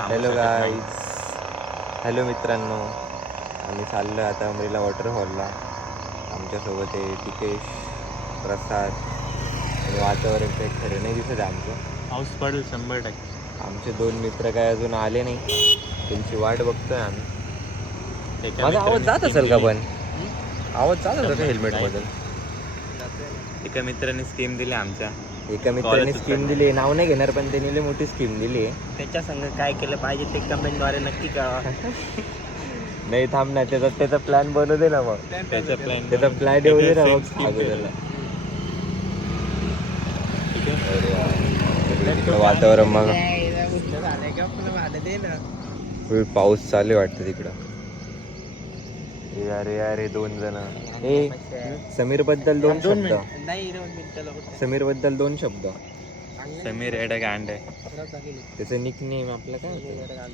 Hello guys, hello मित्रांनो. आम्ही चाललो आता अमरीला वॉटरफॉलला. आमच्यासोबत आहे टिकेश, प्रसाद आणि वातावरण काही खरं नाही दिसत आमचं. पाऊस पडेल 100%. आमचे 2 मित्र काय अजून आले नाही, त्यांची वाट बघतोय आम्ही. माझा आवाज जात असेल का? पण आवाज जात असेल का हेल्मेटबद्दल? एका मित्राने स्कीम दिली आमच्या. एका मित्राने स्कीम दिली, नाव नाही घेणार, पण त्यांनी लई मोठी स्कीम दिली आहे. त्याच्या संग काय केलं पाहिजे ते कमेंटद्वारे नक्की कळवा. नाही थांब ना, त्याचा प्लॅन बनवू दे ना. मग त्याचा प्लॅन येऊ दे ना मग अगोदरला. वातावरण बघा, पाऊस चालू वाटतं तिकडं. अरे अरे 2 जण. समीर बद्दल 2 शब्द. समीर बद्दल 2 शब्द. समीर एडा गांड आहे. त्याचं निक नेम आपलं काय?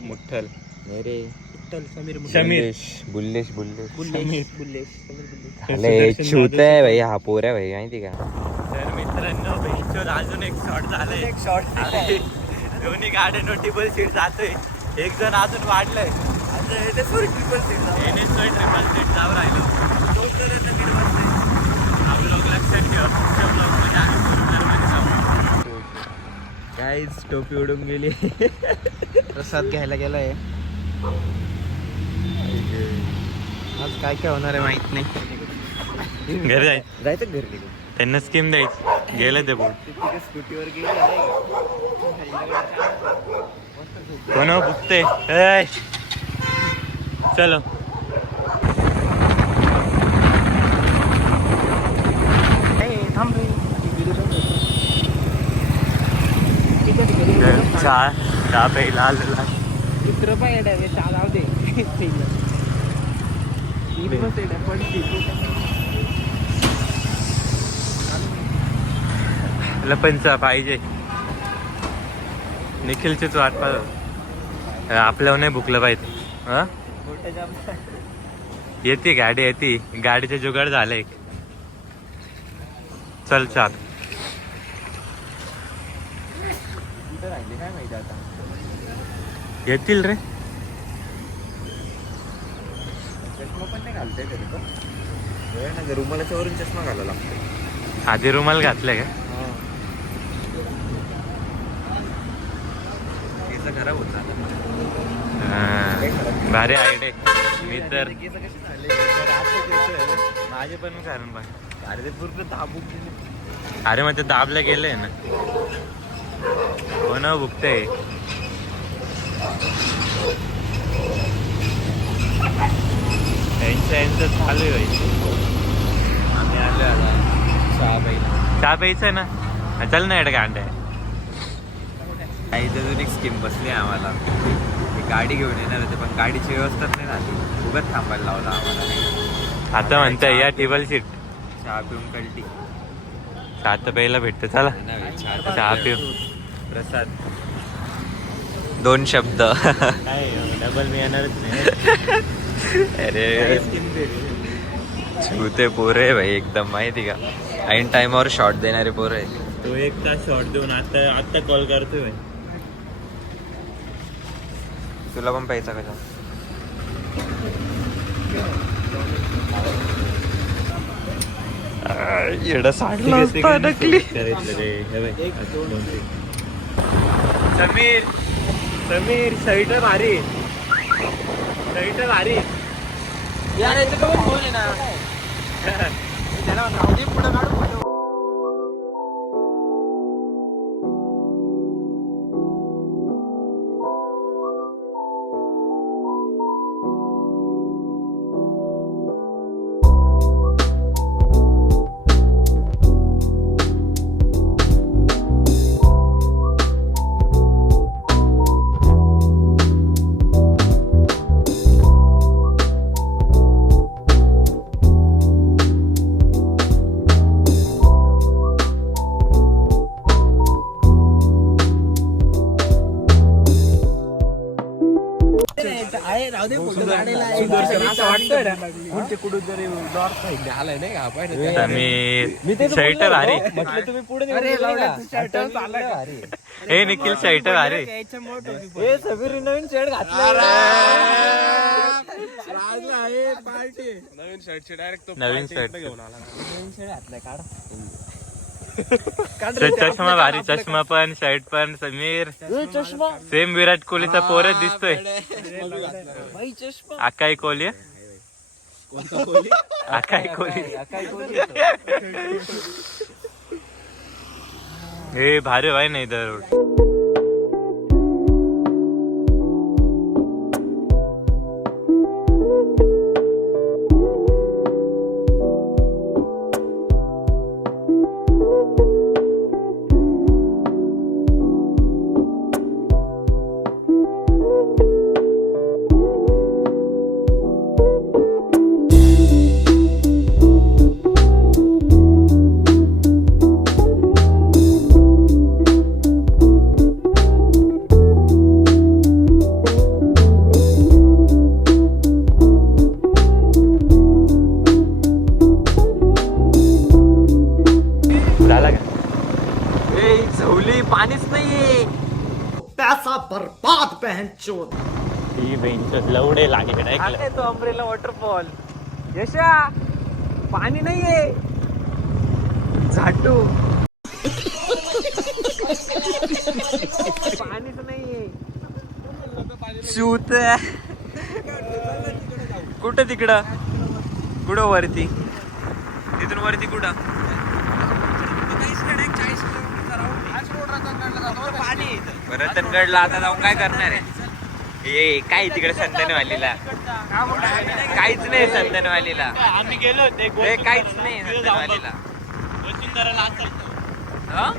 मुठ्ठल. नाही रे, समीर. बुल्लेश. बुल्लेश. छूत आहे भाई, हा पोर आहे भाई, माहिती का? तर मित्रांनो, बेंचवर अजून एक शॉट झालंय. दोन्ही गाड्या ट्रिपल सीट जातोय. एक जण अजून वाढलंय. ट्रिपल सीट जाऊ राहिलो. लक्षात गाईज टोपी उडून गेली. प्रसाद घ्यायला गेलाय. आज काय काय होणार आहे माहित नाही. घरी जायचं घरी निघून. त्यांना स्कीम द्यायची. गेलं ते बोल. स्कूटीवर गेली. कोण बुकते? चलो. चहा प्यायला आलेला. मित्र पाहिजे चहा जाऊ दे. लपनचा पाहिजे. निखिलचीच वाट पाहतो. आपल्यावर नाही भुकलं पाहिजे. हा, येते गाडी, येते गाडीचे जुगाड झाले. चल चाल. काय माहिती आता. येतील रे. चष्मा पण नाही घालतोय तरी पण. रुमालाच्या वरून चष्मा घालायला लागतो. आधी रुमाल घातलाय का? खराब होता. भारी आयडिया. मी तर माझे पण कारण बघ. अरे ते पूर्ण दाबून. अरे मग ते दाबलं गेलंय ना. कोण भुकते? यांचं चालू आहे. आम्ही आलो आता चहा प्यायचं ना. चल ना एवढं गांड आहे. अजून एक स्कीम बसली आहे आम्हाला. गाडी घेऊन येणार होते, पण गाडीची व्यवस्थाच नाही झाली. उगाच थांबायला लावला आम्हाला. आता म्हणताय या टेबल सीट. चहा पिऊन कळटी. चहा तर प्यायला भेटतं. चला चहा पिऊ. प्रसाद 2 शब्द. डबल मी येणारच नाही. अरे छूते पोरे भाई एकदम, माहिती का? ऐन टाइमावर शॉट देणारे पोरे. तो 1 तास शॉट देऊन आता कॉल करतोय. तुला पण प्यायचा कसा? एवढा साठला नकली. समीर शर्ट भारी. यार याचं का फोन आहे ना. त्याला राहू दे, पुढं काढू फोटो. समीर शर्ट भारी. म्हटलं तुम्ही पुढे अरे, शर्ट हे निखिल शर्ट अरे हे सबीर नवीन शर्ट घातलं. नवीन शर्टचे डायरेक्ट नवीन शर्ट घेऊन आला. नवीन शर्ट घातलाय काढ. चष्मा भारी, चष्मा पण शर्ट पण. समीर चष्मा सेम विराट कोहलीचा पोरच दिसतोय. भाई चष्मा. आकाई कोहली, आकाई कोहली. हे भारी भाई नाही तर झाला का? ए झवली पाणीच नाहीये. पैसा बर्बाद बहन चोद. ही बेंच लवडे लागले नाही आहे तो अम्ब्रेला वॉटरफॉल. यशा पाणी नाहीये. झाटू पाणीच नाहीये. शूत कुठं तिकडं, कुठं वरती, तिथून वरती कुठं रतनगडला आता जाऊन काय करणार आहे? ये काय तिकडे संदनवालीला काहीच नाही. संदनवालीला आम्ही गेलो होते, काहीच नाही संदनवालीला. हा?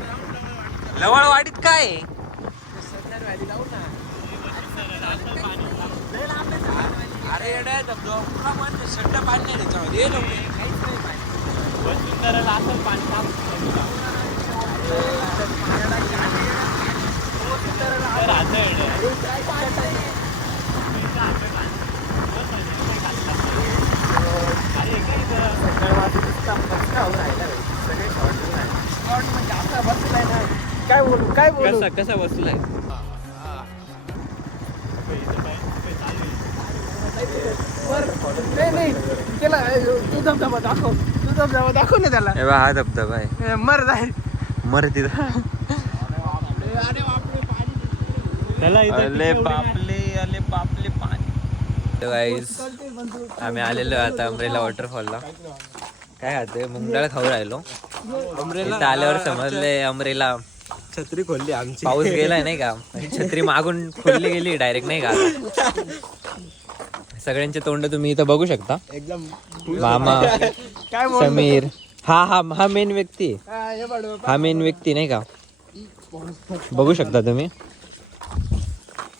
लवळवाडीत काय आहे? अरे येड्या धबधबा पण शड्डा पाणी नाही त्याच्यामध्ये. हे लवडे काहीच नाही पाणी. वसुंधराला असं पाणी काय बोलू काय बोलू. कसा बसलाय? नाही नाही त्याला तू धबधबा दाखव. तू धबधबा दाखव ना त्याला. हा धबधबा आहे. मर जाय. मर तिथं. अले बापले पाणी. गाईस आम्ही आलेलो आता अमरेला वॉटरफॉलला. काय खाते मुंगडाळ खाऊ राहिलो. इथं आल्यावर समजले अमरेला छत्री खोलली आमची. पाऊस गेलाय नाही का. छत्री मागून खोलली गेली डायरेक्ट नाही का. सगळ्यांचे तोंड तुम्ही इथं बघू शकता. एकदम मामा, काय समीर, हा मेन व्यक्ती. हा मेन व्यक्ती नाही का. बघू शकता तुम्ही.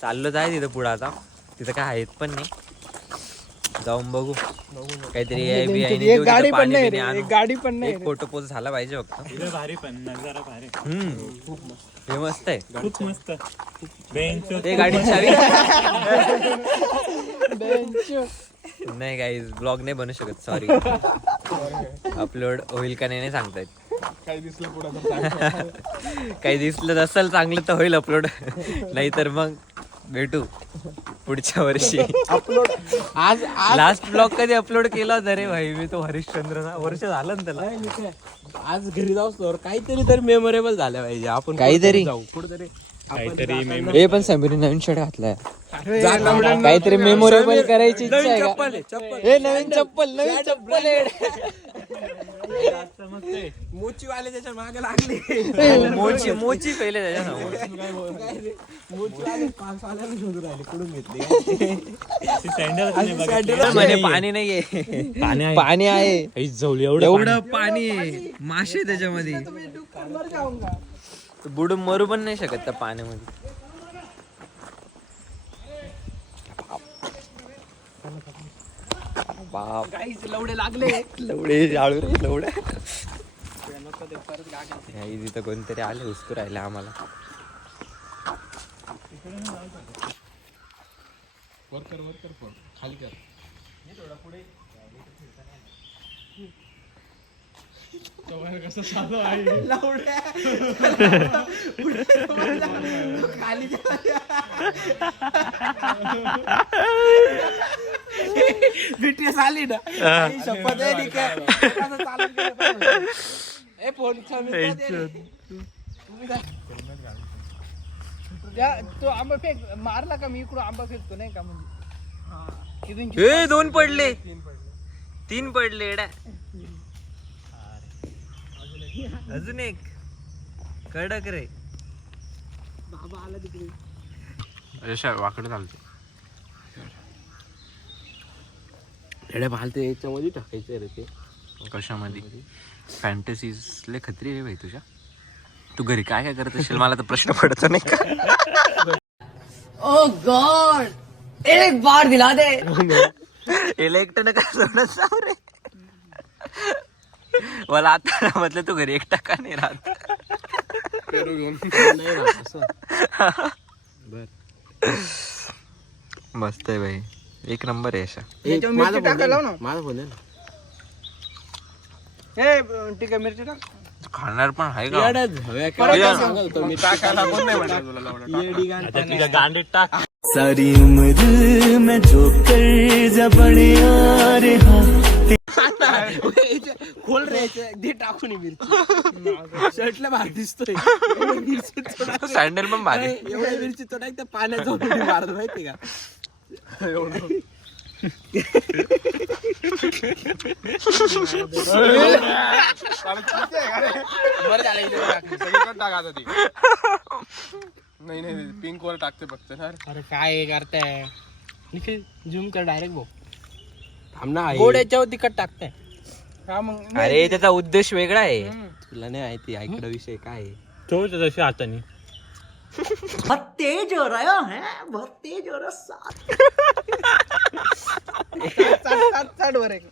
चाललोच आहे तिथं पुढं आता. तिथं काय आहेत पण नाही. जाऊन बघू काहीतरी एक गाडी पण नाही रे. एक गाडी पण नाही. एक फोटो पोस्ट झाला पाहिजे फक्त. भारी पण नजारा भारी. हे मस्त आहे. खूप मस्त. बेंच ते गाडी चावी नाही काही ब्लॉग नाही बनवू शकत. सॉरी. अपलोड होईल का नाही सांगता येत. काही दिसलं पुढं काही दिसलं नसेल चांगलं तर होईल अपलोड. नाहीतर मग भेटू पुढच्या वर्षी. अपलोड आज लास्ट ब्लॉग कधी अपलोड केला होता रे भाई मी तो हरिश्चंद्रचा. वर्ष झालं ना त्याला. आज घरी जाऊ काहीतरी तर मेमोरेबल झालं पाहिजे. आपण काहीतरी जाऊ कुठेतरी. हे पण समीर नवीन शर्ट घातलाय. काहीतरी मेमोरेबल करायची इच्छा आहे का? हे नवीन चप्पल मोची वाले त्याच्या मागे लागले. मोची पहिले त्याच्यासमोर. म्हणे पाणी नाहीये. पाणी आहे. एवढं पाणी आहे. मासे त्याच्यामध्ये बुडून मरू पण नाही शकत त्या पाण्यामध्ये. बाप लवडे लागले. लवडे जाळू रे लवडे. तिथं कोणतरी आले हुसकू राहिले आम्हाला. खाली कर. कसं चालू आहे लावड्या खाली BTS आली ना आई शपथ आहे नी काय. कसं चालू केलं पाहिजे. ए फोन तो आंबा फेक मारला का मी इकडून आंबा फेकतो नाही का म्हणजे ए 2 पडले 3 पडले एडा. अजून एक कडक रे. बाबा आला तिकडे. वाकडे चालते एवढ्या भालते याच्यामध्ये टाकायचं रे ते. कशामध्ये फॅन्टसीज लय खत्री आहे भाई तुझ्या. तू घरी काय काय करत असेल मला तर प्रश्न पडत नाही का. ओ गॉड एक बार दिला दे. इलेक्ट्रॉन का सोडत जाऊ रे. मला आता म्हटलं तू घरी एकटा का नाही राहत. मस्त आहे भाई. एक नंबर आहे अशा. मिरची टाकायला ना. माझा फोन आहे ना. ए ठीक आहे मिरची टाक. खाणार पण आहे का. गांडीत टाक. सारी उम्र मैं जो कर जबड़े आ रहा. खोल रे दे टाकून मिरची. शर्टला भार दिसतोय. मिरची थोडा सँडल पण भारी. एवढ्या मिरची थोडा एकदा पाण्यात जाऊन मारत माहिती का. बरं झालं इथे टाकली. नाही पिंक वर टाकते फक्त ना. अरे काय करताय झूम कर डायरेक्ट भाऊ. थांब ना आई. गोड याच्यावर तिखट टाकताय. हा मग अरे त्याचा उद्देश वेगळा आहे. तुला नाही माहिती आईकडे विषय काय आहे. ठेवू तशी हाताने. बहुत तेज हो रहा है बहुत तेज हो रहा. चाट वर एक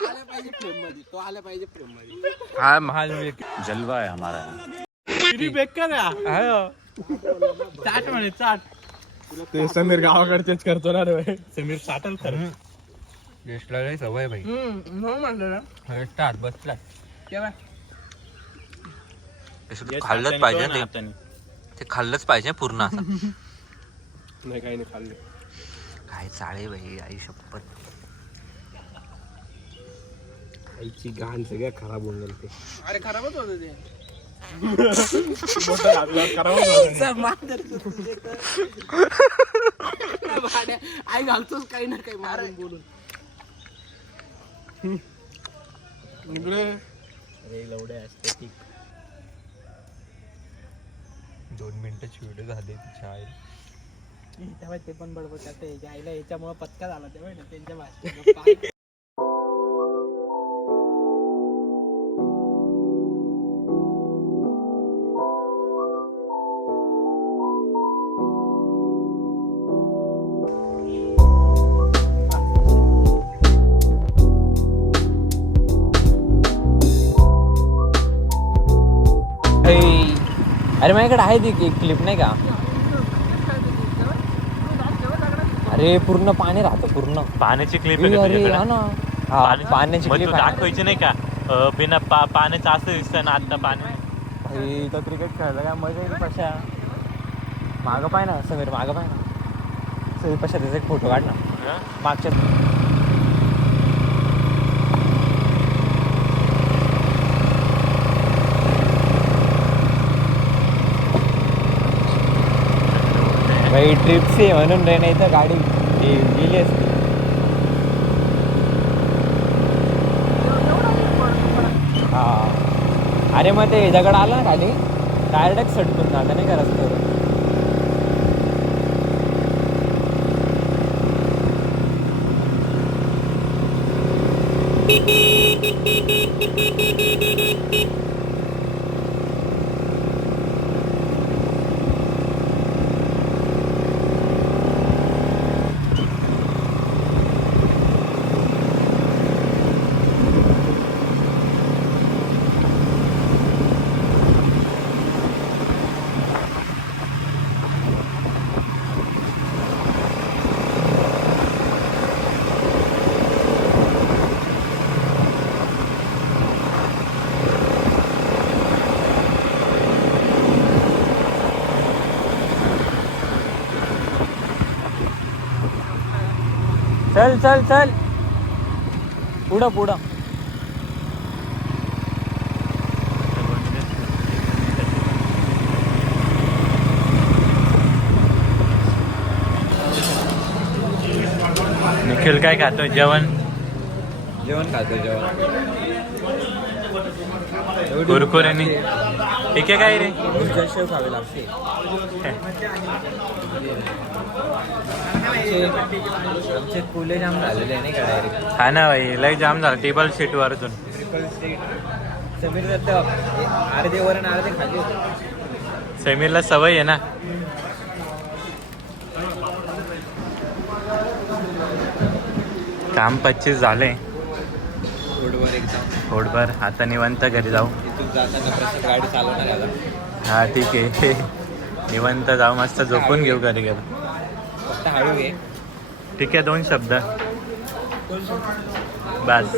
आला पाहिजे फ्रेम मध्ये. तो आला पाहिजे फ्रेम मध्ये. हा महाल जलवा आहे हमारा. किती बेकार आहे. चाट म्हणे चाट. ते समीर गावाकडचेच करतो ना रे. समीर साठल खरं. यशला सवय भाई. म्हणून म्हणलं ना स्टार्ट बसला. केव्हा खाल्लंच पाहिजे ते. ते खाल्लंच पाहिजे पूर्ण असं. नाही काही नाही खाल्ले. काय चाळे भाई आई शपथ. आईची घाण सगळ्या खराब होऊन गेल ते. अरे खराबच होत ते. आई घालतोच काही ना काही मारून बोलून. लवड्या 2 मिनिटाची व्हिडिओ झाली तिच्या आई. तेव्हा ते पण बडबड करते. आईला याच्यामुळे पत्का झाला तेव्हा ना त्यांच्या भाषेत. अरे माझ्याकडे आहे ती एक क्लिप नाही का. अरे पूर्ण पाणी राहतं पूर्ण. पाण्याची क्लिप अरे हा ना. हा पाण्याची क्लिप दाखवायची नाही का. बिना पाण्याचं असं दिसतं ना आता पाणी. तो क्रिकेट खेळला काय मजा येईल पशा. मागं पाय ना समीर मागं पाय ना. समीर पशा त्याचा एक फोटो काढ ना मागच्या. भाई ट्रिपची म्हणून रे नाही तर गाडी गेली असती. हा अरे मग ते दगड आला ना खाली डायरेक्ट सटकून जाता नाही का रस्त्यावर. चल चल चल पुढं पुढं. निखिल काय खातोय? जेवण जेवण खातो जेवण. कुरकुरेनी ठीक आहे काय रे? शेव खावे लागते. आमचे कुले जाम झालेले आहे नाही का डायरेक्ट. हा ना भाई लय जाम झाला टेबल सीट वर अजून. Triple seat. समीर अर्धे वरण अर्धे खाली होते. समीरला सवय आहे ना. काम 25 झाले रोडवर एकदम. थोडभर आता निवांत घरी जाऊ. इथून जाताना प्रत्येक गाडी चालवणार याला. हा ठीक आहे. निवांत जाऊ मस्त झोपून घेऊ घरी गेलो. फक्त हळू आहे. ठीक आहे 2 शब्द बस.